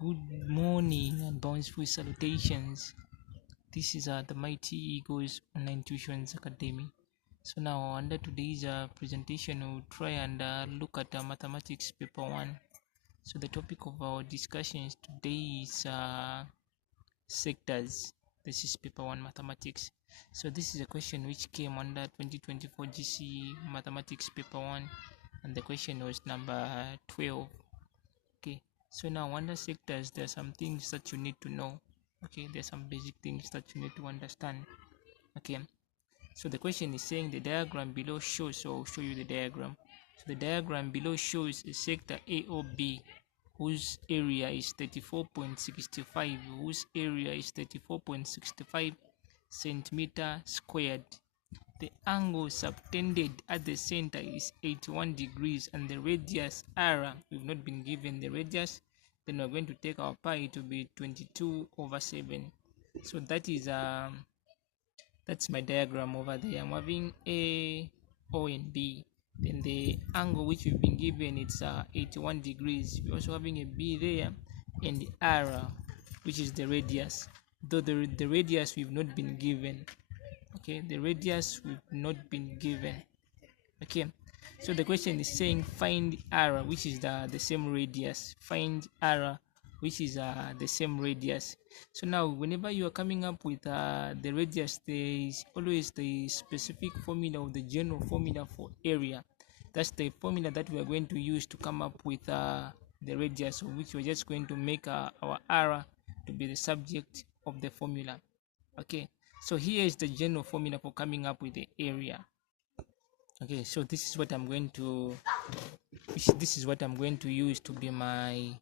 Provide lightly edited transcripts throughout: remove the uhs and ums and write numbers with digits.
Good morning and bountiful salutations. This is the Mighty Eagles Online Tuitions Academy. So now under today's presentation, we'll try and look at mathematics paper 1. So the topic of our discussions today is sectors. This is paper 1 mathematics. So this is a question which came under 2024 Gce mathematics paper 1, and the question was number 12. Okay, so now under sectors, there are some things that you need to know. Okay, there's some basic things that you need to understand. Okay, so the question is saying the diagram below shows, so I'll show you the diagram. So the diagram below shows a sector A or B whose area is 34.65, whose area is 34.65 centimeter squared. The angle subtended at the center is 81 degrees and the radius r, we've not been given the radius, then we're going to take our pi to be 22/7. So that is that's my diagram over there. I'm having A, O and B. Then the angle which we've been given, it's 81 degrees. We're also having a B there and the r, which is the radius, though the radius we've not been given. Okay, the radius we've not been given. Okay, so the question is saying find r, which is the same radius. Find r, which is the same radius. So now whenever you are coming up with the radius, there is always the specific formula, of the general formula for area. That's the formula that we are going to use to come up with the radius, of which we're just going to make our r to be the subject of the formula. Okay, so here is the general formula for coming up with the area. Okay, so this is what I'm going to use to be my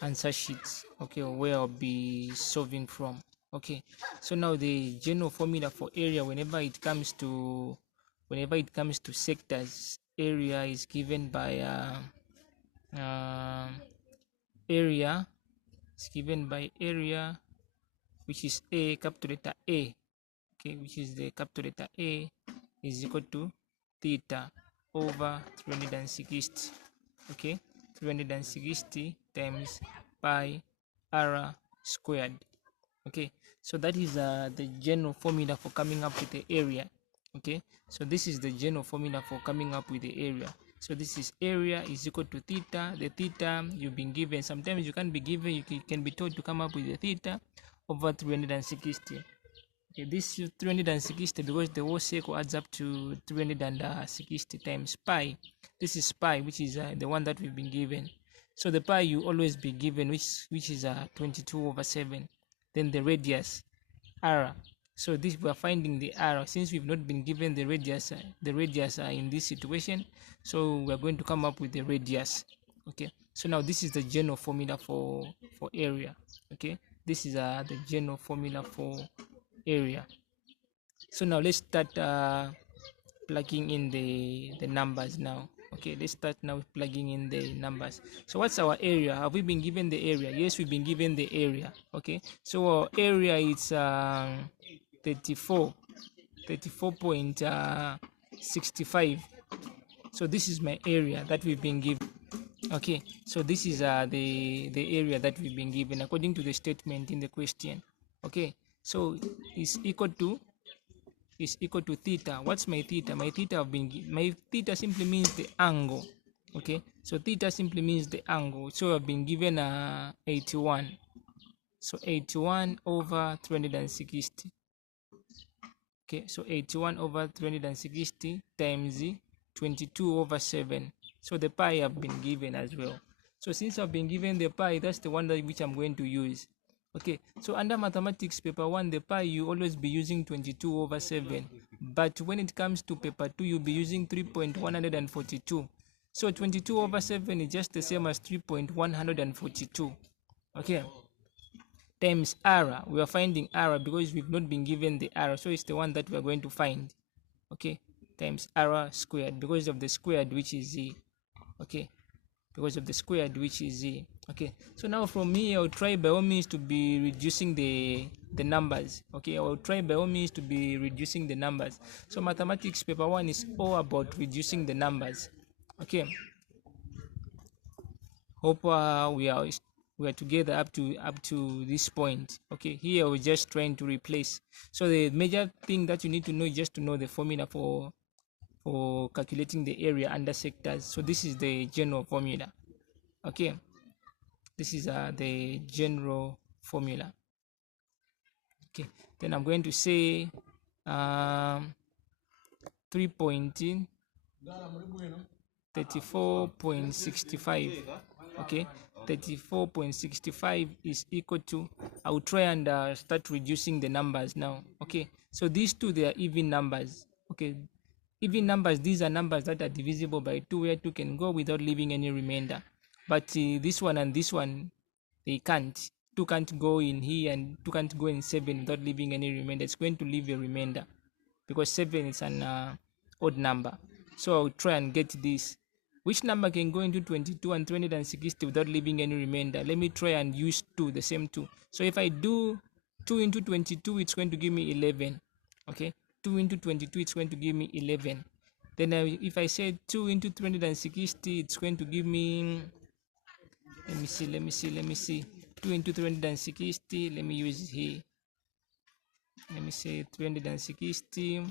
answer sheets. Okay, where I'll be solving from. Okay, so now the general formula for area, whenever it comes to sectors, area is given by area which is A, capital letter A, okay, which is the capital letter A, is equal to theta over 360. Okay, 360 times pi r squared. Okay, so that is the general formula for coming up with the area. Okay, so this is the general formula for coming up with the area. So this is area is equal to theta. The theta you've been given, sometimes you can be given, you can be told to come up with the theta over 360. Okay, this is 360 because the whole circle adds up to 360 times pi. This is pi, which is the one that we've been given. So the pi you always be given, which is 22/7. Then the radius r. So this we are finding the r, since we've not been given the radius in this situation, so we are going to come up with the radius. Okay, so now this is the general formula for area. Okay, this is the general formula for area. So now let's start plugging in the numbers now. Okay, let's start now plugging in the numbers. So what's our area? Have we been given the area? Yes, we've been given the area. Okay, so our area is 34.65. so this is my area that we've been given. Okay, so this is the area that we've been given according to the statement in the question. Okay, so is equal to theta. What's my theta? My theta simply means the angle. Okay, so theta simply means the angle. So I've been given 81. So 81 over 360. Okay, so 81 over 360 times 22/7. So the pi have been given as well. So since I've been given the pi, that's the one which I'm going to use. Okay, so under mathematics paper 1, the pi you always be using 22/7, but when it comes to paper 2, you'll be using 3.142. so 22/7 is just the same as 3.142. okay, times r. We are finding r because we've not been given the r, so it's the one that we are going to find. Okay, times r squared, because of the squared, which is z. Okay, because of the squared, which is z. Okay, so now from here I'll try by all means to be reducing the numbers. Okay, I'll try by all means to be reducing the numbers. So mathematics paper 1 is all about reducing the numbers. Okay, Hope we are together up to this point. Okay, here we're just trying to replace. So the major thing that you need to know is just to know the formula for calculating the area under sectors. So this is the general formula. Okay, this is the general formula. Okay, then I'm going to say 3.34.65. Okay, 34.65 is equal to, I will try and start reducing the numbers now. Okay, so these two, they are even numbers. Okay, even numbers, these are numbers that are divisible by 2, where 2 can go without leaving any remainder. But this one and this one, they can't. 2 can't go in here and 2 can't go in 7 without leaving any remainder. It's going to leave a remainder because 7 is an odd number. So I'll try and get this. Which number can go into 22 and 360 without leaving any remainder? Let me try and use 2, the same 2. So if I do 2 into 22, it's going to give me 11. Okay, 2 into 22, it's going to give me 11. Then if I say 2 into 360, it's going to give me, let me see, 2 into 360, let me use it here. Let me say 360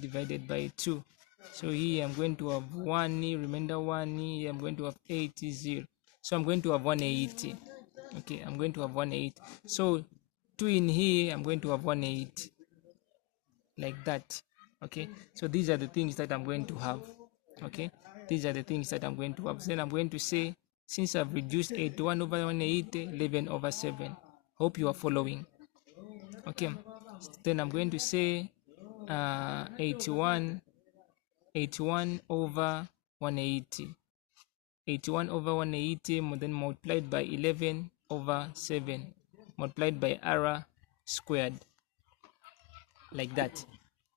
divided by 2. So here I'm going to have 1, remainder 1, here I'm going to have 80. So I'm going to have 180. Okay, I'm going to have 180. So 2 in here, I'm going to have 180. Like that. Okay, so these are the things that I'm going to have. Okay, these are the things that I'm going to have. Then I'm going to say, since I've reduced 81 over 180, 11 over 7. Hope you are following. Okay, then I'm going to say 81 over 180. 81 over 180, then multiplied by 11 over 7, multiplied by r squared. Like that.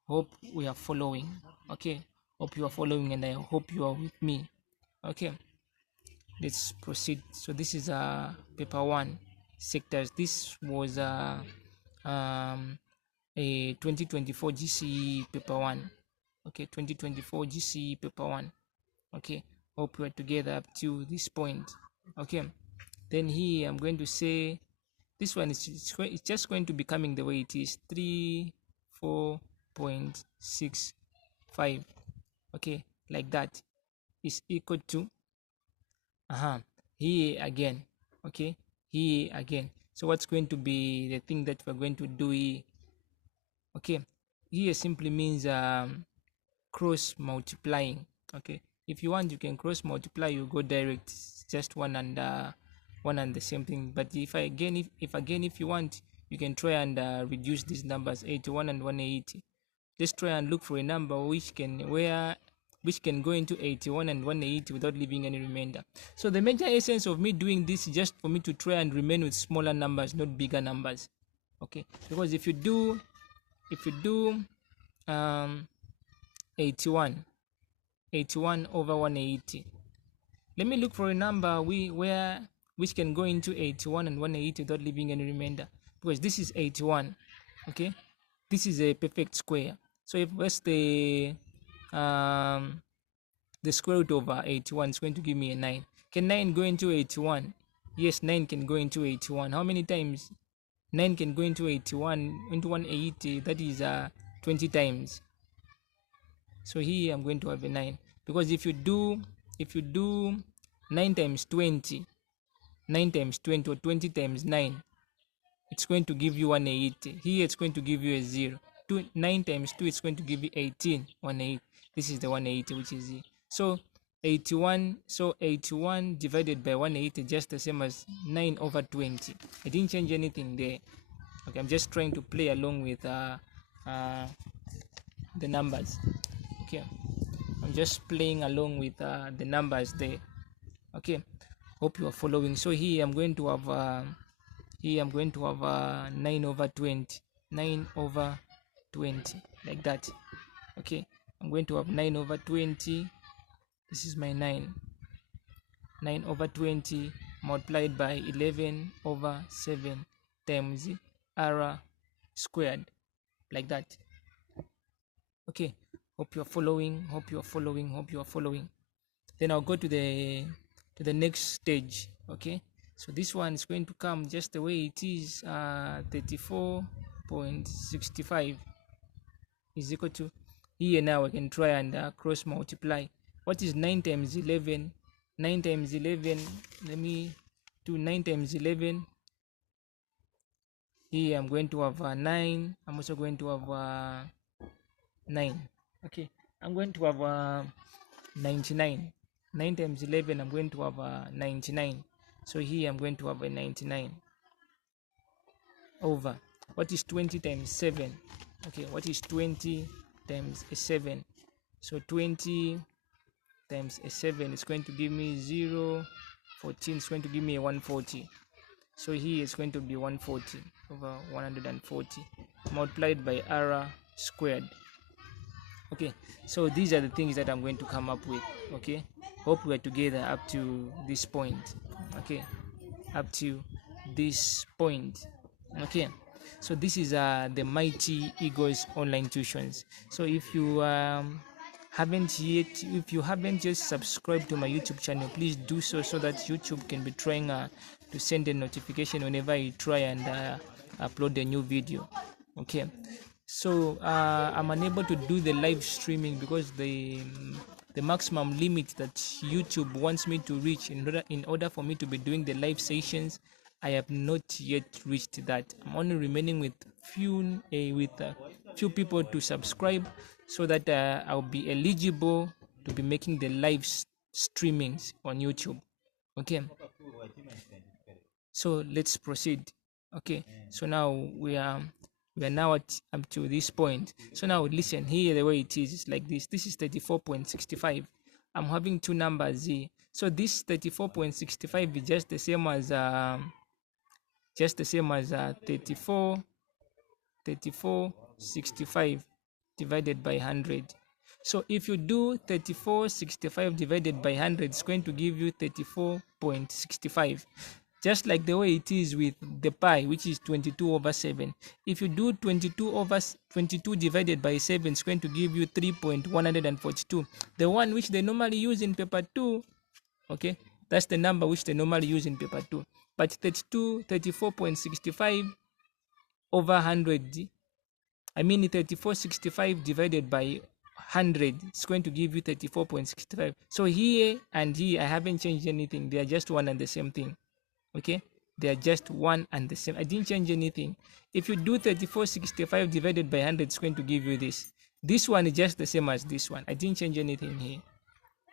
Hope we are following. Okay, hope you are following, and I hope you are with me. Okay, let's proceed. So this is paper 1, sectors. This was a 2024 GCE paper 1. Okay, 2024 GCE paper 1. Okay, hope we're together up to this point. Okay, then here I'm going to say this one is it's just going to be coming the way it is, 34.65. okay, like that is equal to here again. Okay, here again. So what's going to be the thing that we're going to do here? Okay, here simply means cross multiplying. Okay, if you want, you can cross multiply, you go direct, just one and the same thing. But if you want, you can try and reduce these numbers, 81 and 180. Just try and look for a number which can go into 81 and 180 without leaving any remainder. So the major essence of me doing this is just for me to try and remain with smaller numbers, not bigger numbers. Okay, because if you do 81 over 180, let me look for a number which can go into 81 and 180 without leaving any remainder, because this is 81. Okay, this is a perfect square. So if what's the square root over 81, is going to give me a 9. Can 9 go into 81? Yes, 9 can go into 81. How many times 9 can go into 81 into 180? That is 20 times. So here I'm going to have a 9, because if you do 9 times 20, 9 times 20, or 20 times 9, it's going to give you 180. Here it's going to give you a 0. 9 times 2, it's going to give you 18. 180. This is the 180, which is here. So 81 divided by 180, just the same as 9 over 20. I didn't change anything there. Okay, I'm just trying to play along with the numbers. Okay, I'm just playing along with the numbers there. Okay, hope you are following. So here I'm going to have 9 over 20, 9 over 20, like that. Okay, I'm going to have 9 over 20. This is my 9 over 20 multiplied by 11 over 7 times r squared, like that. Okay, hope you are following. then I'll go to the next stage. Okay, so this one is going to come just the way it is. 34.65 is equal to, here now I can try and cross multiply. What is 9 times 11? 9 times 11, let me do 9 times 11. Here I'm going to have 9. I'm also going to have 9. Okay, I'm going to have 99. 9 times 11, I'm going to have 99. So here I'm going to have a 99 over, what is 20 times 7? Okay, what is 20 times 7? So 20 times 7 is going to give me 0. 14 is going to give me a 140. So here it's going to be 140 over 140 multiplied by r squared. Okay, so these are the things that I'm going to come up with. Okay, hope we're together up to this point. Okay, up to this point. Okay, so this is the Mighty Eagles online tuitions. So if you haven't yet subscribed to my YouTube channel, please do so, so that YouTube can be trying to send a notification whenever I try and upload a new video. Okay, so I'm unable to do the live streaming because the maximum limit that YouTube wants me to reach in order for me to be doing the live sessions, I have not yet reached that. I'm only remaining with few people to subscribe, so that I'll be eligible to be making the live streamings on YouTube. Okay, so let's proceed. Okay, so now we are now up to this point. So now listen here, the way it is like this. This is 34.65. I'm having two numbers here. So this 34.65 is just the same as 34.65 divided by 100. So if you do 34.65 divided by 100, it's going to give you 34.65. Just like the way it is with the pi, which is 22 over 7. If you do 22 divided by 7, it's going to give you 3.142. The one which they normally use in paper 2, okay, that's the number which they normally use in paper 2. But 34.65 over 100, I mean 34.65 divided by 100, it's going to give you 34.65. So here and here, I haven't changed anything. They are just one and the same thing. Okay, they are just one and the same. I didn't change anything. If you do 34.65 divided by 100, it's going to give you this. This one is just the same as this one. I didn't change anything here.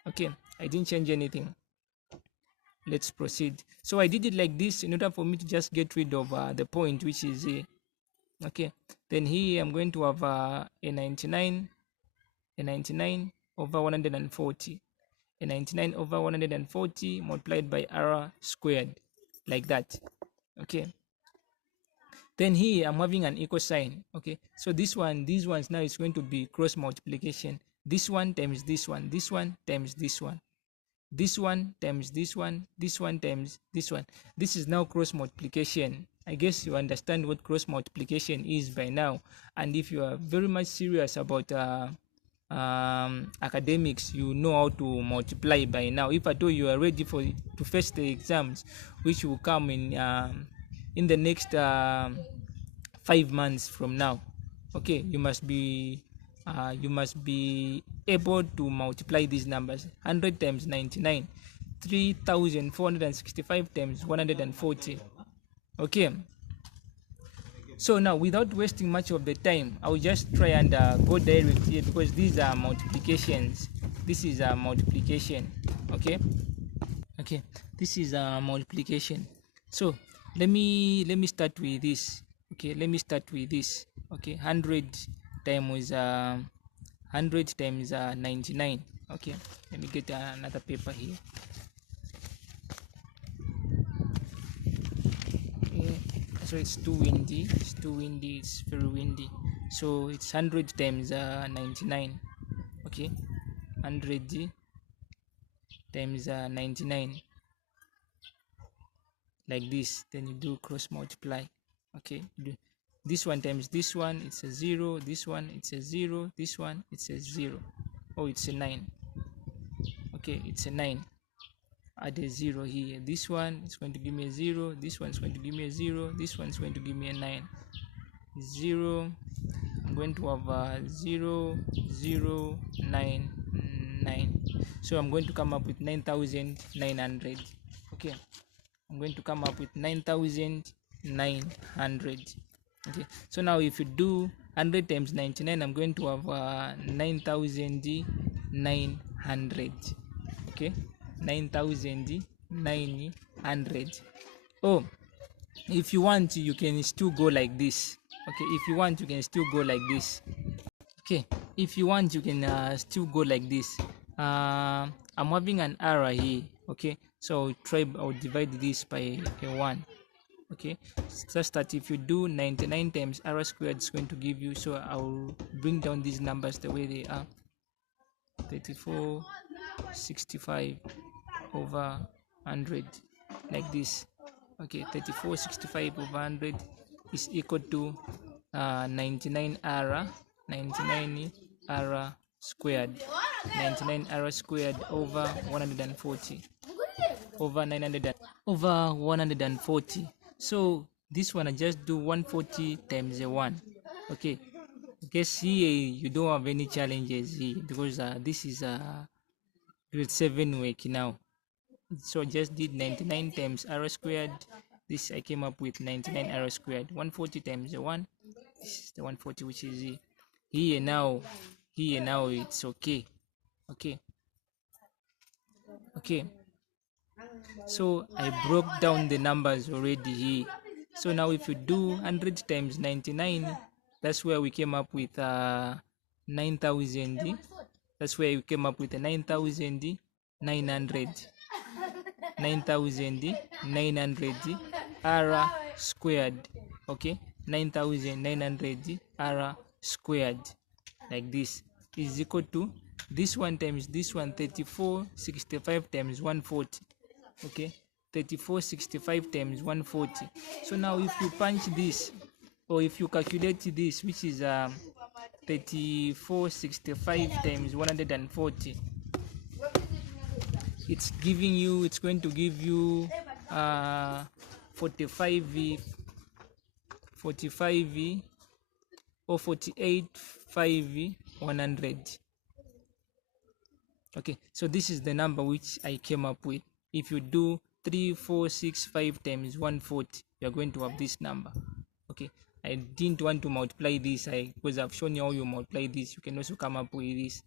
Okay, I didn't change anything. Let's proceed. So I did it like this in order for me to just get rid of the point, which is a okay. Then here I'm going to have a 99 over 140, a 99 over 140 multiplied by r squared, like that. Okay, then here I'm having an equal sign. Okay, so these ones now is going to be cross multiplication. This one times this one, this one times this one, this one times this one, this one times this one. This is now cross multiplication. I guess you understand what cross multiplication is by now. And if you are very much serious about academics, you know how to multiply by now. If at all you are ready to face the exams which will come in the next 5 months from now, okay, you must be able to multiply these numbers. 100 times 99, 3,465 times 140. Okay, so now without wasting much of the time, I'll just try and go direct here, because these are multiplications. This is a multiplication. Okay, this is a multiplication. So let me start with this. Okay, let me start with this. Okay, 100 times 99. Okay, let me get another paper here. Okay, so it's too windy. It's very windy. So it's 100 times 99. Okay, 100 times 99, like this. Then you do cross multiply. Okay, this one times this one, it's a 0. This one, it's a 0. This one, it's a 0. Oh, it's a 9. Okay, it's a 9. Add a 0 here. This one is going to give me a 0, this one is going to give me a 0, this one is going to give me a 9. 0, I'm going to have 0 0 9 9. So I'm going to come up with 9,900. Okay, I'm going to come up with 9,900. Okay, so now if you do 100 times 99, I'm going to have 9,900. Okay, 9,900. Oh, if you want, you can still go like this. Okay, if you want, you can still go like this. Okay, if you want, you can still go like this. I'm having an error here. Okay, so I'll divide this by a 1. Okay, such that if you do 99 times r squared, it's going to give you, so I'll bring down these numbers the way they are. 3465 over 100, like this. Okay, 3465 over 100 is equal to 99r squared. 99r squared over 140 over 140. So this one I just do 140 times a 1. Okay, guess here you don't have any challenges here, because this is grade 7 week now. So just did 99 times r squared. This I came up with 99 r squared. 140 times the 1, this is the 140, which is here now. Here now it's okay. Okay, so I broke down the numbers already here. So now if you do 100 times 99, that's where we came up with 9,000. That's where we came up with 9,900. 9,900 r squared. Okay, 9,900 r squared, like this, is equal to this one times this one, 3465 times 140. Okay, 3465 times 140. So now if you punch this, or if you calculate this, which is 3465 times 140, it's going to give you 45 or 48 5 100. Okay, so this is the number which I came up with. If you do 3465 times 140, you're going to have this number. Okay, I didn't want to multiply this because I've shown you how you multiply this. You can also come up with this.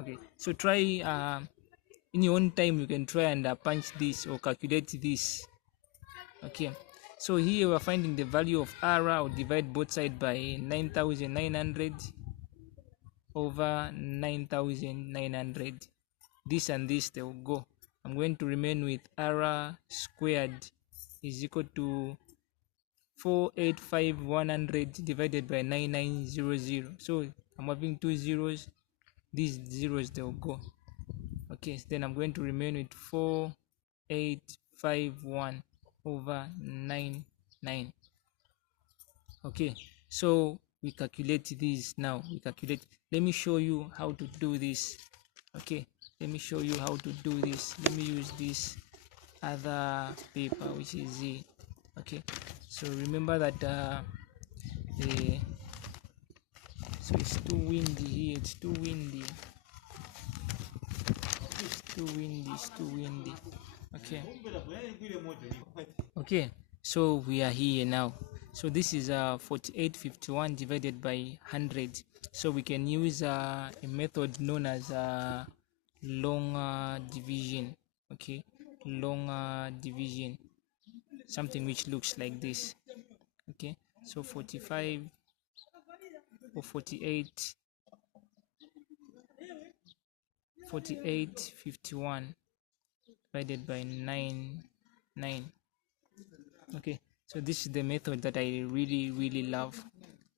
Okay, so try in your own time, you can try and punch this or calculate this. Okay, so here we're finding the value of r. I'll divide both sides by 9,900 over 9,900. This and this, they will go. I'm going to remain with r squared is equal to 485,100 divided by 9900. So I'm having two zeros. These zeros, they will go. Okay, so then I'm going to remain with 4851 over 99. Okay, so we calculate this now. Let me show you how to do this. Okay, let me show you how to do this. Let me use this other paper, which is okay. So remember that so it's too windy here. It's too windy. Okay, so we are here now. So this is 4851 divided by 100. So we can use a method known as long division. Okay, long division, something which looks like this. Okay, so 45 or 4851 divided by 9. Okay, so this is the method that I really love.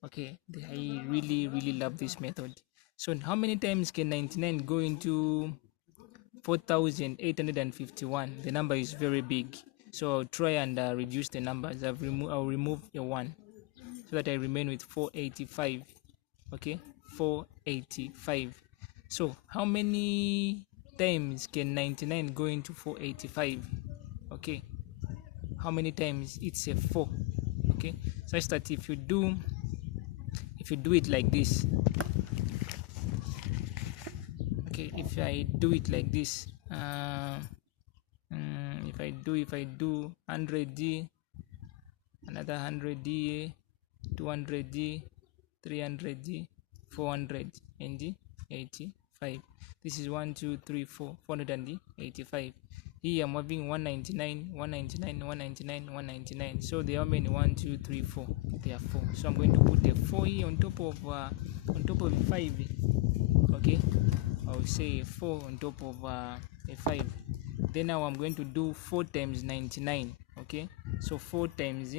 Okay, I really love this method. So how many times can 99 go into 4,851? The number is very big, so I'll try and reduce the numbers. I'll remove a 1 so that I remain with 485. Okay, 485. So how many times can 99 go into 485? Okay, how many times? It's a 4. Okay, such that if you do it like this, okay, if I do it like this, if I do 100D, another 100D, 200D, 300D, 400 and 85. This is 1 2 3 4 485. Here I'm having 199, 199, 199, 199. So there are many 1 2 3 4. There are 4. So I'm going to put a 4 here on top of 5. Okay, I'll say 4 on top of a 5. Then now I'm going to do 4 times 99. Okay, so 4 times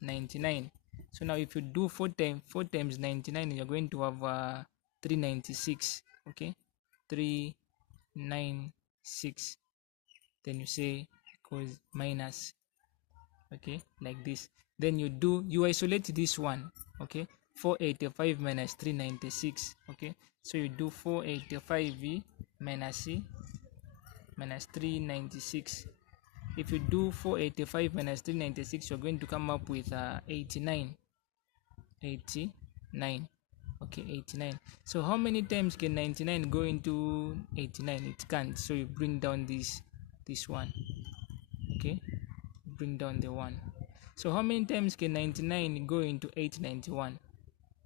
99. So now if you do 4 times 99, you're going to have 396. Okay, 396. Then you say equals minus. Okay, like this. Then you isolate this one. Okay, 485 minus 396. Okay, so you do 485 minus 396. If you do 485 minus 396, you're going to come up with 89. Okay, 89. So how many times can 99 go into 89? It can't. So you bring down this one. Okay, bring down the 1. So how many times can 99 go into 891?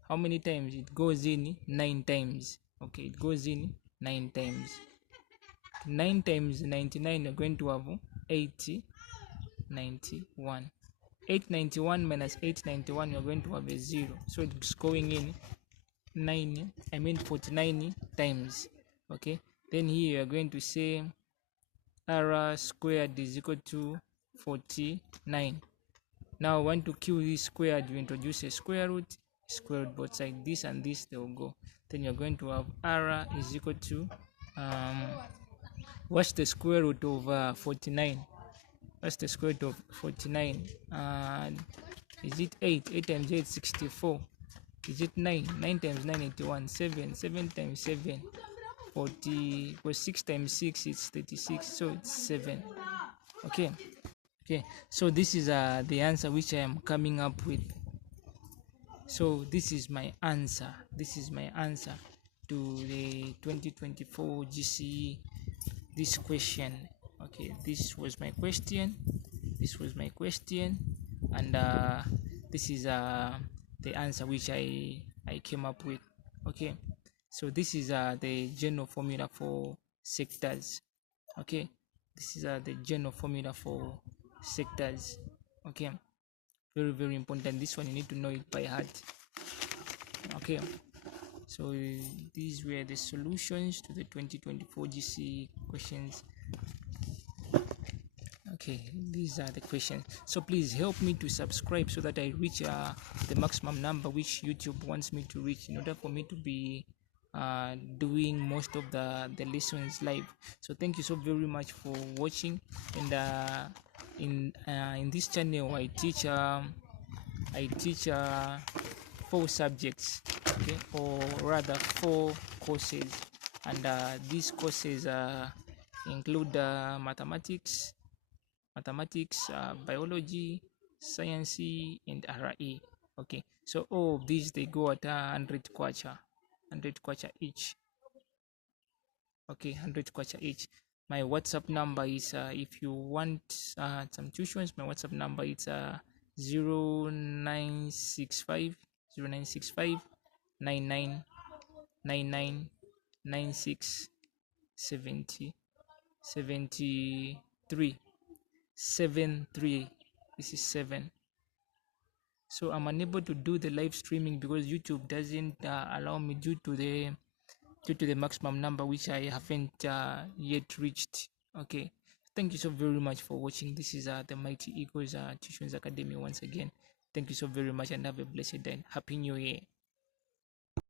How many times? It goes in 9 times. Okay, it goes in 9 times. 9 times 99, you're going to have 891. 891 minus 891, you're going to have a 0. So it's going in 49 times. Okay, then here you're going to say r squared is equal to 49. Now I want to kill this squared. You introduce a square root both sides. This and this, they will go. Then you're going to have r is equal to what's the square root of 49? What's the square root of 49? Is it 8? 8 times 8, 64. Is it 9? 9 times 9, 81. 7. 7 times 7, 40. Well, 6 times 6 is 36. So it's 7. Okay. Okay. So this is the answer which I am coming up with. So this is my answer. This is my answer to the 2024 GCE. This question. Okay, this was my question, and this is the answer which I came up with. Okay, so this is the general formula for sectors. Okay, this is the general formula for sectors. Okay, very, very important. This one you need to know it by heart. Okay, so these were the solutions to the 2024 GCE questions. Okay, these are the questions. So please help me to subscribe so that I reach the maximum number which YouTube wants me to reach, in order for me to be doing most of the lessons live. So thank you so very much for watching. And in this channel I teach 4 subjects, okay, or rather 4 courses, and these courses include mathematics, biology, science, and RE. Okay, so all of these, they go at 100 kwacha each. Okay, 100 kwacha each. My WhatsApp number is if you want some tuitions, my WhatsApp number is 0965 99 96 70 73 73. This is 7. So I'm unable to do the live streaming because YouTube doesn't allow me due to the maximum number which I haven't yet reached. Okay, thank you so very much for watching. This is the Mighty Eagles Tuitions Academy once again. Thank you so very much, and have a blessed day. Happy New Year.